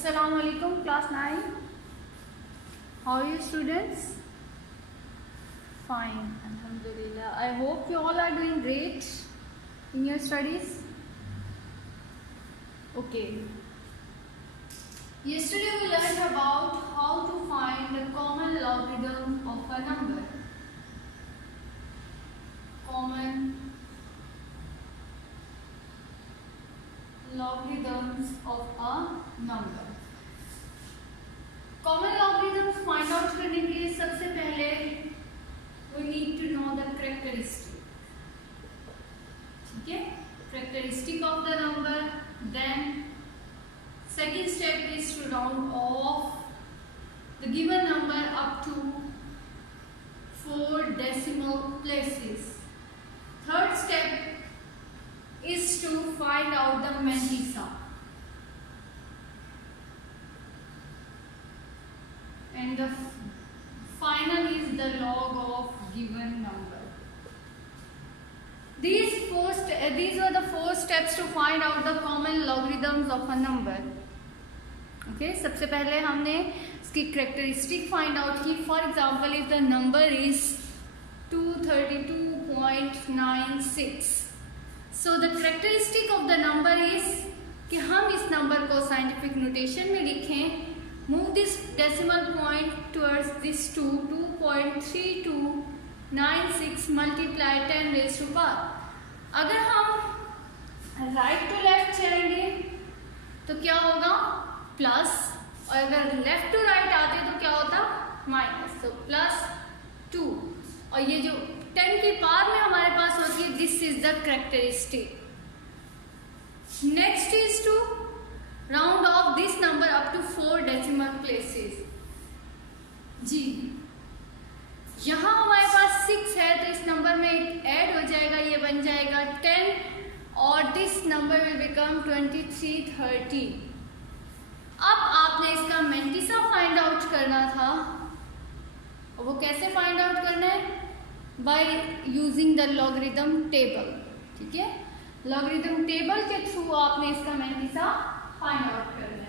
Assalamualaikum class 9. How are you students? Fine, alhamdulillah. I hope you all are doing great in your studies. Okay. Yesterday we learned about how to find the common logarithm of a number. Common logarithms of a number. Common logarithms find out करने के लिए सबसे पहले we need to know the characteristic. ठीक है? Characteristic of the number. Then second step is to round off the given number up to 4 decimal places. Third step is to find out the mantissa. And the final is the log of given number. These were the 4 steps to find out the common logarithms of a number. Okay, सबसे पहले हमने इसकी characteristic find out की. For example, if the number is 232.96. So the characteristic of the number is कि हम इस number को scientific notation में लिखें. Move this decimal point towards this 2.3296 multiply 10 raised to power. अगर हम right to left चलेंगे तो क्या होगा प्लस, और अगर लेफ्ट टू राइट आते तो क्या होता माइनस. तो प्लस 2, और ये जो 10 की पावर में हमारे पास होती है, this is the characteristic. Next is to round off this number up to 4 decimal places. जी, यहाँ हमारे पास 6 है तो इस नंबर में ऐड हो जाएगा, ये बन जाएगा 10, और दिस नंबर विल बिकम 2330. अब आपने इसका मेंटिसा फाइंड आउट करना था, और वो कैसे फाइंड आउट करना है? By using the logarithm table. ठीक है, लॉगरिथम टेबल के थ्रू आपने इसका मेंटिसा फाइंड आउट करना है.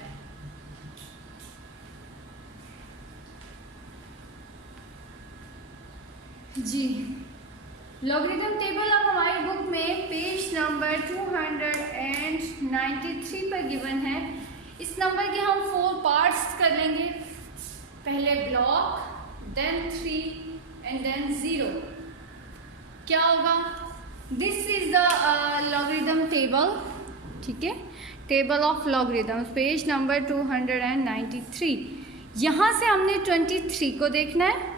जी, लॉगरिथम टेबल अब हमारी बुक में पेज नंबर 293 पर गिवन है. इस नंबर के हम 4 पार्ट्स कर लेंगे. पहले ब्लॉक, देन 3 एंड देन 0. क्या होगा? This is the logarithm table. ठीक है, table of logarithms, page number 293. यहाँ से हमने 23 को देखना है.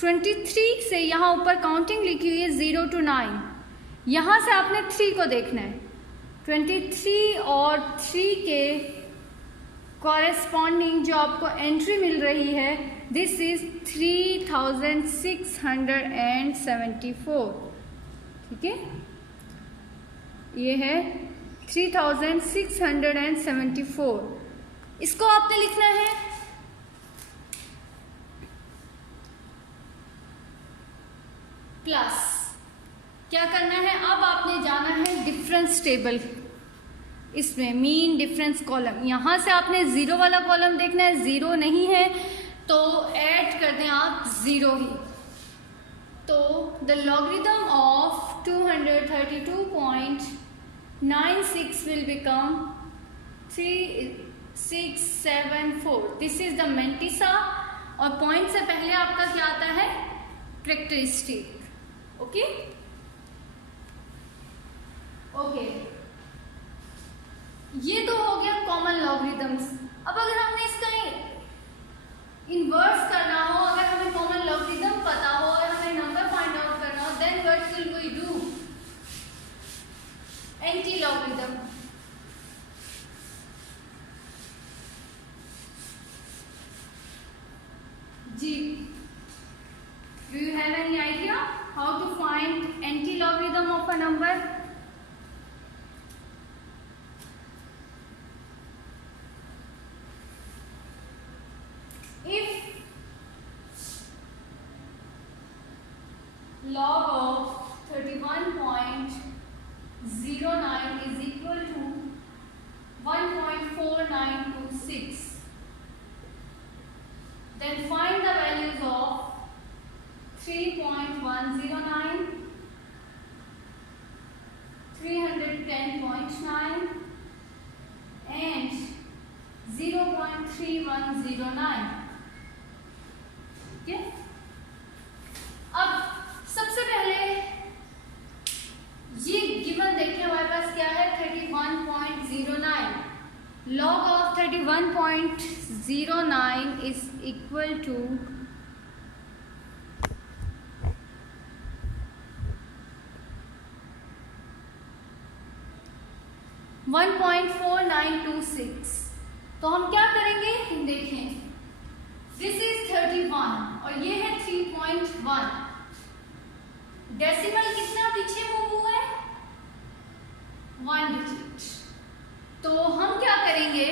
23 से यहाँ ऊपर काउंटिंग लिखी हुई है 0 to 9. यहाँ से आपने 3 को देखना है. 23 और 3 के कॉरेस्पॉन्डिंग जो आपको एंट्री मिल रही है, दिस इज 3674. ठीक है, ये है 3674. इसको आपने लिखना है प्लस. क्या करना है? अब आपने जाना है डिफरेंस टेबल. इसमें मीन डिफरेंस कॉलम, यहाँ से आपने 0 वाला कॉलम देखना है. 0 नहीं है तो ऐड कर दें आप 0 ही. तो the logarithm of 232.96 will become 3674. This is the mantissa, और पॉइंट से पहले आपका क्या आता है? कैरेक्टरिस्टिक. ओके ओके, ये तो हो गया कॉमन लॉगरिथम्स. अब अगर हमने इसका इन्वर्स करना हो, अगर हमें कॉमन लॉगरिथम पता हो और हमें नंबर फाइंड आउट करना हो, then what will we do? Anti logarithm. जी, do you have any idea how to find anti-logarithm of a number? If log of 31.09 is equal 6. Then find the values of 3.109, 310.9 and 0.3109. ठीक है, अब सबसे पहले ये given देखिए हमारे पास क्या है 31.09. log of 31.09 is equal to 1.4926. तो हम क्या करेंगे, देखें दिस इज 31 और ये है 3.1. डेसिमल कितना पीछे मूव हुआ है, 1 डिजिट. तो हम क्या करेंगे,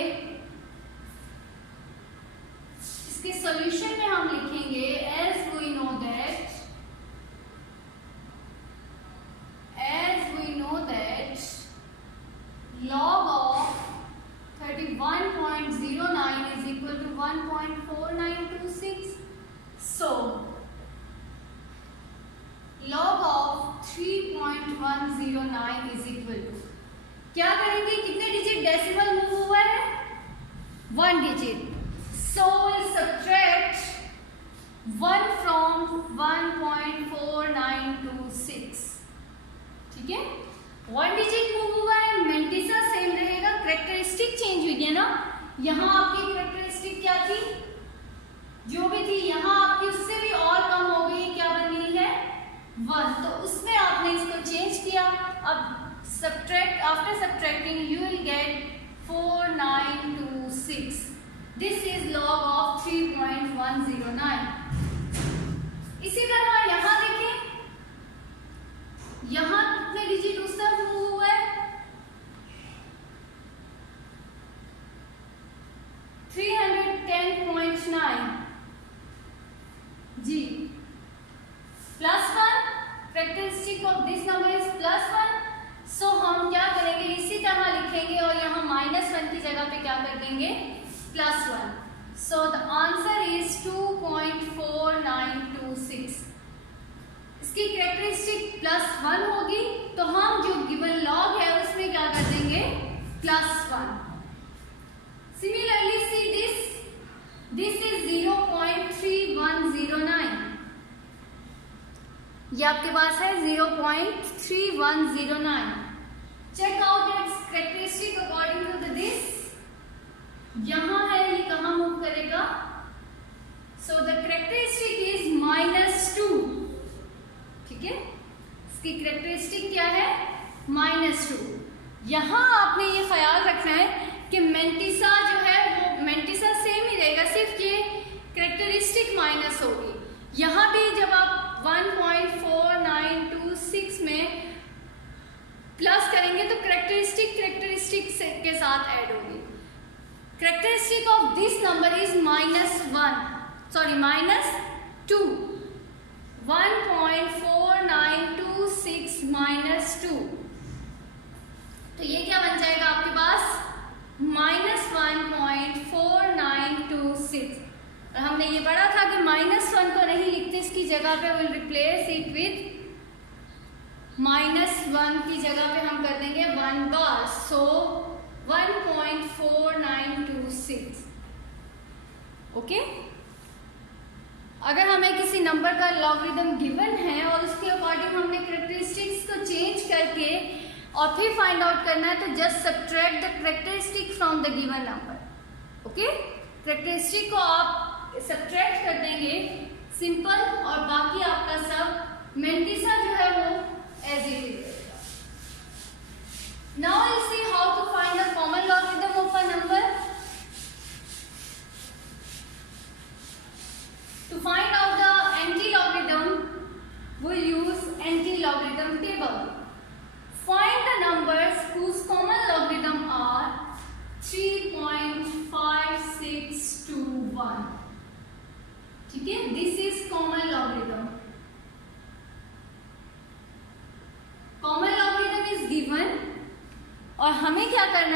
इसके सॉल्यूशन में हम लिखेंगे as we know that log of 31.09 is equal to 1.4926. So log of 3.109 is equal to, क्या करेंगे, कितने डिजिट डेसिमल मूव हुआ है, 1 digit. So we'll subtract 1 from 1.4926. ठीक है, 1 डिजिट मूव हुआ है, मेंटिसा सेम रहेगा, कैरेक्टरिस्टिक चेंज हुई है ना. यहाँ आपकी कैरेक्टरिस्टिक क्या थी, जो भी थी, यहाँ आपकी उससे भी और कम हो गई, क्या बन गई है 1. तो उसमें आपने इसको चेंज किया. अब subtract, after subtracting you will get 4926. This is log of 3.109. इसी तरह यहाँ देखें, यहाँ कितने डिजिट उस तरफ मूव हुआ है, 310.9 जी. +1, characteristic of this number is +1. सो हम क्या करेंगे, इसी तरह लिखेंगे और यहाँ -1 की जगह पे क्या कर देंगे, +1. So the answer is 2.4926. इसकी कैरेक्टरिस्टिक +1 होगी, तो हम जो गिवन लॉग है उसमें क्या कर देंगे, +1. Similarly see this is 0.3109. ये आपके पास है 0.3109. Check out its characteristic according to this. यहाँ है, ये कहाँ मूव करेगा, सो द कैरेक्टरिस्टिक इज -2. ठीक है, इसकी कैरेक्टरिस्टिक क्या है, -2. यहाँ आपने ये ख्याल रखना है कि मेंटिसा जो है वो मेंटिसा सेम ही रहेगा, सिर्फ ये कैरेक्टरिस्टिक माइनस होगी. यहाँ भी जब आप 1.4926 में प्लस करेंगे तो कैरेक्टरिस्टिक के साथ ऐड होगी. Characteristic of this number is -2. 1.4926 -2. तो ये क्या बन जाएगा आपके पास, -1.4926. और हमने ये पढ़ा था कि -1 को नहीं लिखते, इसकी जगह पे विल रिप्लेस इट विद -1 की जगह पे हम कर देंगे 1 बार. सो 1.4926. ओके, अगर हमें किसी नंबर का लॉगरिथम गिवन है और उसके अकॉर्डिंग हमने कैरेक्टरिस्टिक्स को चेंज करके और फिर फाइंड आउट करना है, तो just subtract the characteristic from the given number. Okay, characteristic को आप सब्ट्रैक्ट कर देंगे, सिंपल, और बाकी आपका सब मेंटिसा जो है वो as it is. Now will see how to find the common logarithm of a number. To find out the anti-logarithm, we'll use anti-logarithm table. Find the numbers whose common logarithm are 3.5621. ठीक है, this is common logarithm. Common logarithm is given और हमें क्या करना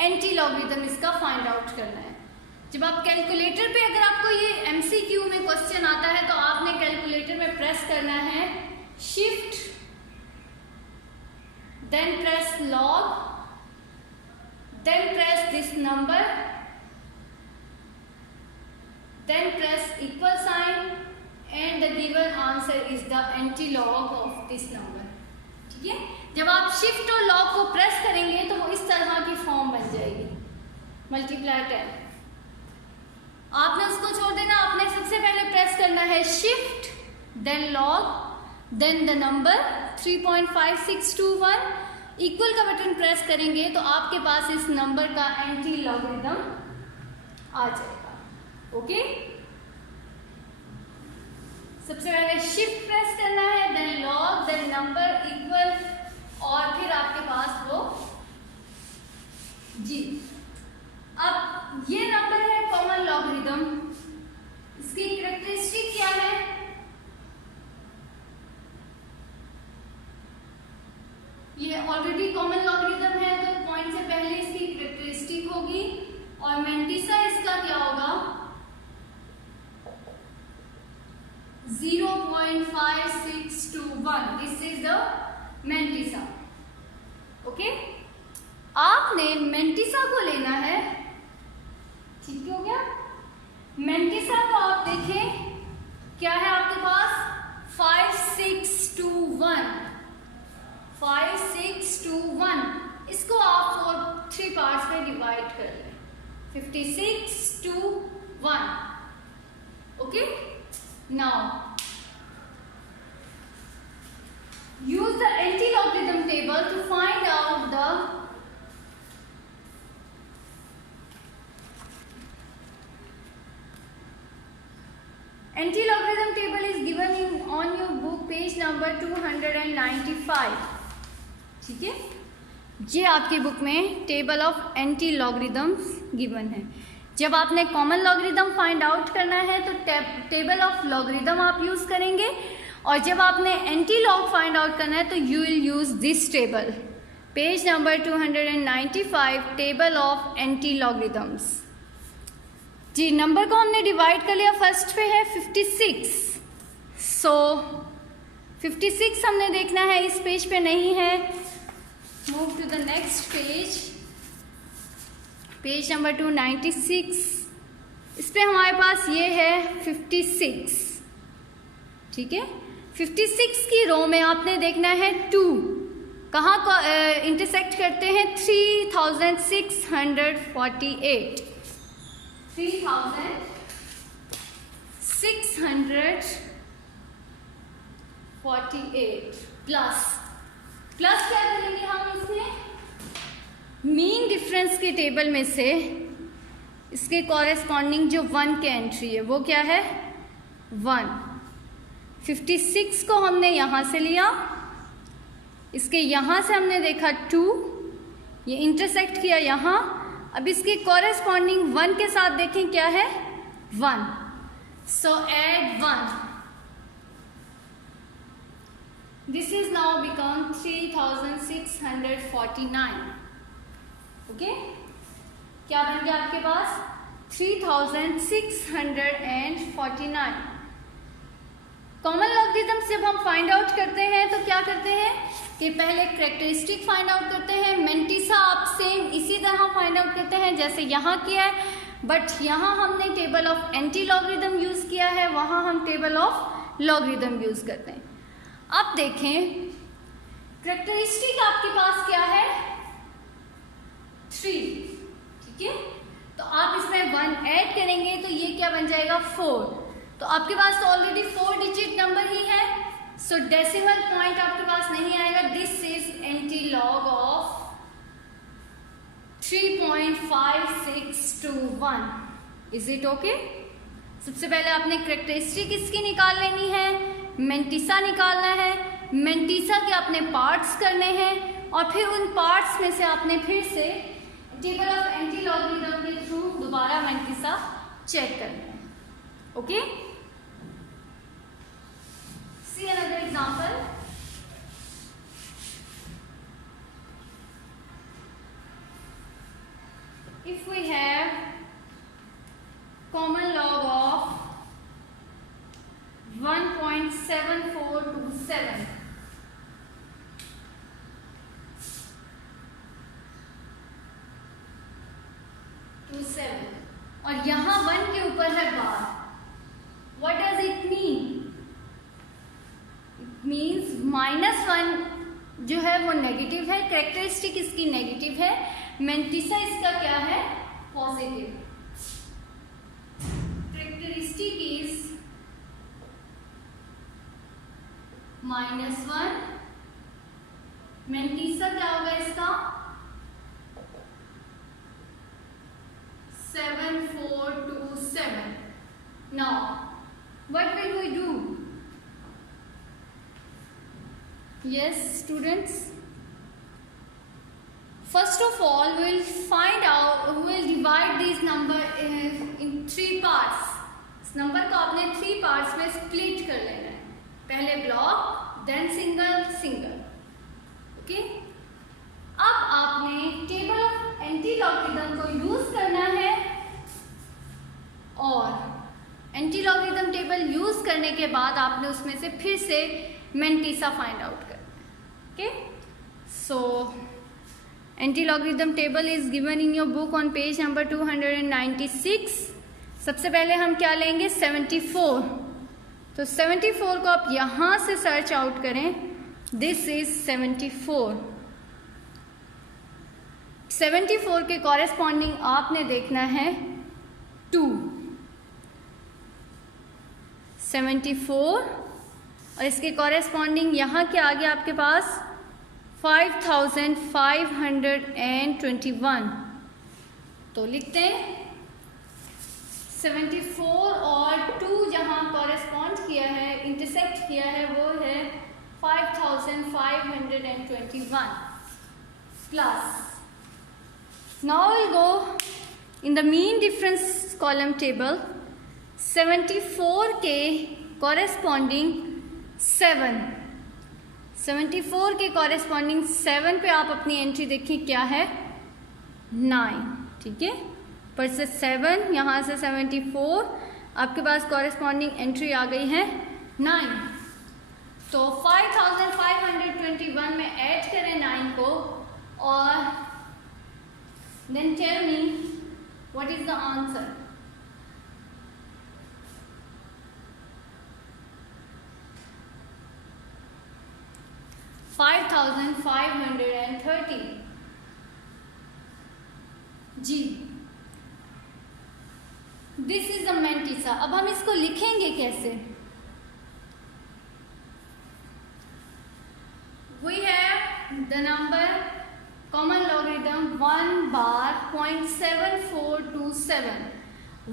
anti logarithm इसका find out करना है। जब आप कैलकुलेटर पे, अगर आपको ये एमसीक्यू में क्वेश्चन आता है तो आपने कैलकुलेटर में प्रेस करना है shift, then press log, then press this number, then press equal sign and the given answer is the anti log of this number. ठीक है, जब आप शिफ्ट और लॉग को प्रेस करेंगे तो वो इस तरह की फॉर्म बन जाएगी, मल्टीप्लाई 10। आपने उसको छोड़ देना, आपने सबसे पहले प्रेस करना है shift, then log, then the number 3.5621, equal का बटन प्रेस करेंगे तो आपके पास इस नंबर का एंटी लॉगरिदम आ जाएगा। ओके, सबसे पहले शिफ्ट प्रेस करना है, then log, then number equal, और फिर आपके पास वो जी। अब ये नंबर है कॉमन लॉगरिदम, इसकी कैरेक्टरिस्टिक क्या है? ये ऑलरेडी कॉमन लॉगरिदम है तो पॉइंट से पहले इसकी कैरेक्टरिस्टिक होगी, और मेंटिसा इसका क्या होगा? 0.5621, this is the mantissa. Okay, आपने मेंटिसा को लेना है, ठीक हो गया। मेंटिसा को आप देखें क्या है आपके पास? 5621, इसको आप 3 पार्ट्स में डिवाइड कर लें, 56 to 1। Okay, now use the anti-logarithm table to find out the anti-logarithm table is given on your book page number 295। ठीक है, ये आपकी बुक में table of anti logarithms given है। जब आपने कॉमन लॉगरिदम फाइंड आउट करना है तो टेबल ऑफ लॉगरिदम आप यूज करेंगे, और जब आपने एंटी लॉग फाइंड आउट करना है तो you will use this table, page number 295, table of anti logarithms. जी, नंबर को हमने डिवाइड कर लिया, फर्स्ट पे है 56, सो 56 हमने देखना है, इस पेज पे नहीं है। Move to the next page, page number 296, इस पे हमारे पास ये है 56। ठीक है, 56 की रो में आपने देखना है 2 कहाँ को इंटरसेक्ट करते हैं? 3648, 3648 प्लस क्या करेंगे हम इसमें? मीन डिफरेंस के टेबल में से इसके कॉरेस्पॉन्डिंग जो 1 के एंट्री है वो क्या है? 1। 56 को हमने यहाँ से लिया, इसके यहाँ से हमने देखा 2, ये इंटरसेक्ट किया यहाँ। अब इसके कॉरेस्पॉन्डिंग 1 के साथ देखें क्या है? 1, so add 1, this is now become 3649। Okay, क्या बन गया आपके पास? 3649। कॉमन लॉगरिदम्स जब हम फाइंड आउट करते हैं तो क्या करते हैं कि पहले कैरेक्टरिस्टिक फाइंड आउट करते हैं। मेंटिसा आप सेम इसी तरह फाइंड आउट करते हैं जैसे यहाँ किया है, बट यहाँ हमने table of anti logarithm use किया है, वहाँ हम टेबल ऑफ लॉगरिदम यूज करते हैं। अब देखें कैरेक्टरिस्टिक आपके पास क्या है? 3। ठीक है, तो आप इसमें 1 ऐड करेंगे तो ये क्या बन जाएगा? 4। तो आपके पास तो ऑलरेडी 4 डिजिट नंबर ही है, सो डेसिमल पॉइंट आपके पास नहीं आएगा। This is anti log of 3.5621। Is it okay? सबसे पहले आपने कैरेक्टरिस्टिक इसकी निकाल लेनी है, मेंटिसा निकालना है, मेंटिसा के अपने पार्ट्स करने हैं, और फिर उन पार्ट्स में से आपने फिर से टेबल ऑफ एंटी लॉगरिदम के थ्रू दोबारा मेंटिसा चेक करना है। Okay, see another example. if we have common log of 1.7427, और यहां 1 के ऊपर है bar, what does it mean? It means -1 जो है वो नेगेटिव है, कैरेक्टरिस्टिक इसकी नेगेटिव है, मेंटिसा इसका क्या है? पॉजिटिव। कैरेक्टरिस्टिक इज -1, मेंटिसा क्या होगा इसका? 7427. Now, what will we do? Yes, students. First of all, we will find out. We will divide these number in 3 parts. इस नंबर को आपने 3 parts में split कर लेना है. पहले block, then single, single. Okay? अब आपने टेबल ऑफ एंटी लॉगरिथम को यूज करना है, और एंटी लॉगरिथम टेबल यूज करने के बाद आपने उसमें से फिर से मेंटिसा फाइंड आउट करना है. Okay, so anti logarithm table is given in your book on page number 296. सबसे पहले हम क्या लेंगे? 74. तो 74 को आप यहां से सर्च आउट करें. This is 74. 74 के कॉरेस्पॉन्डिंग आपने देखना है 2. 74 और इसके कॉरेस्पॉन्डिंग यहाँ के आगे आपके पास 5521. तो लिखते हैं 74 और 2 जहाँ कॉरेस्पॉन्ड किया है, इंटरसेक्ट किया है, वो है 5521 plus. Now we'll go in the mean difference column table. 74 के corresponding 7. 74 के corresponding 7 पे आप अपनी एंट्री देखिए क्या है? 9. ठीक है, पर से 7 यहाँ से 74 आपके पास corresponding एंट्री आ गई है 9. तो 5521 में ऐड करें 9 को, और then tell me what is the answer. $5,530. जी, दिस इज द मेंटिसा. अब हम इसको लिखेंगे कैसे? We have the number common logarithm 1 bar 0.7427.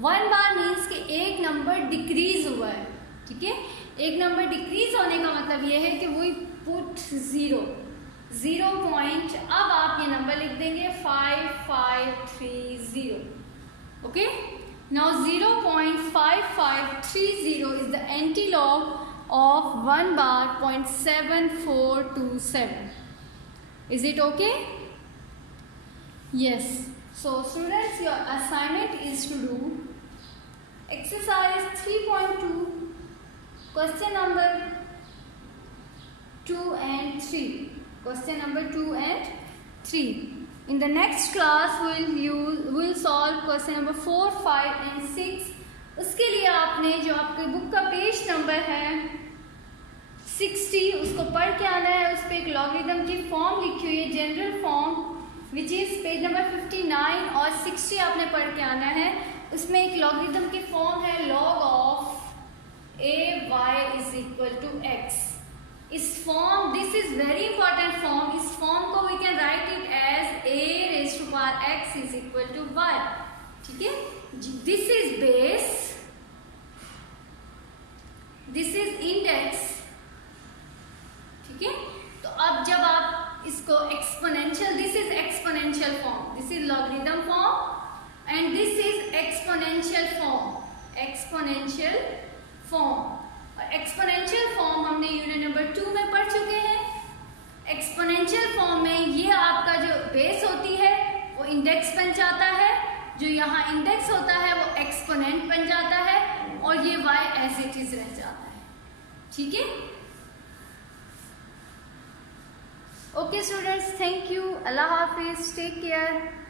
1 bar means कि एक नंबर डिक्रीज हुआ है. ठीक है, एक नंबर डिक्रीज होने का मतलब ये है कि we put 0 पॉइंट. अब आप ये नंबर लिख देंगे 5530. Okay, now 0.5530 is the antilog of 1 bar 0.7427. Is it okay? Yes. So students, your assignment is to do exercise 3.2, question number 2 and 3. Question number 2 and 3. In the next class, we'll solve question number 4, 5 and 6. उसके लिए आपने जो आपके book का page number है 60, उसको पढ़ के आना है. उस पर एक लॉगरिथम की फॉर्म लिखी हुई है, general form, which is page number 59, और 60 आपने पढ़ के आना है. उसमें एक लॉगरिथम की फॉर्म है log of ay is equal to x. इस form, this is very important form. इस फॉर्म को we can write it as a raise to power x is equal to y. ठीक है, this is base, this is index. ठीक है, तो अब जब आप इसको exponential, this is exponential form, this is logarithm form, and this is exponential form. Exponential form, और एक्सपोनेंशियल फॉर्म हमने यूनिट नंबर 2 में पढ़ चुके हैं. एक्सपोनेंशियल फॉर्म में ये आपका जो बेस होती है वो इंडेक्स बन जाता है, जो यहाँ इंडेक्स होता है वो एक्सपोनेंट बन जाता है और ये y एज इट इज रह जाता है। ठीक है, ओके स्टूडेंट्स, थैंक यू, अल्लाह हाफिज, टेक केयर।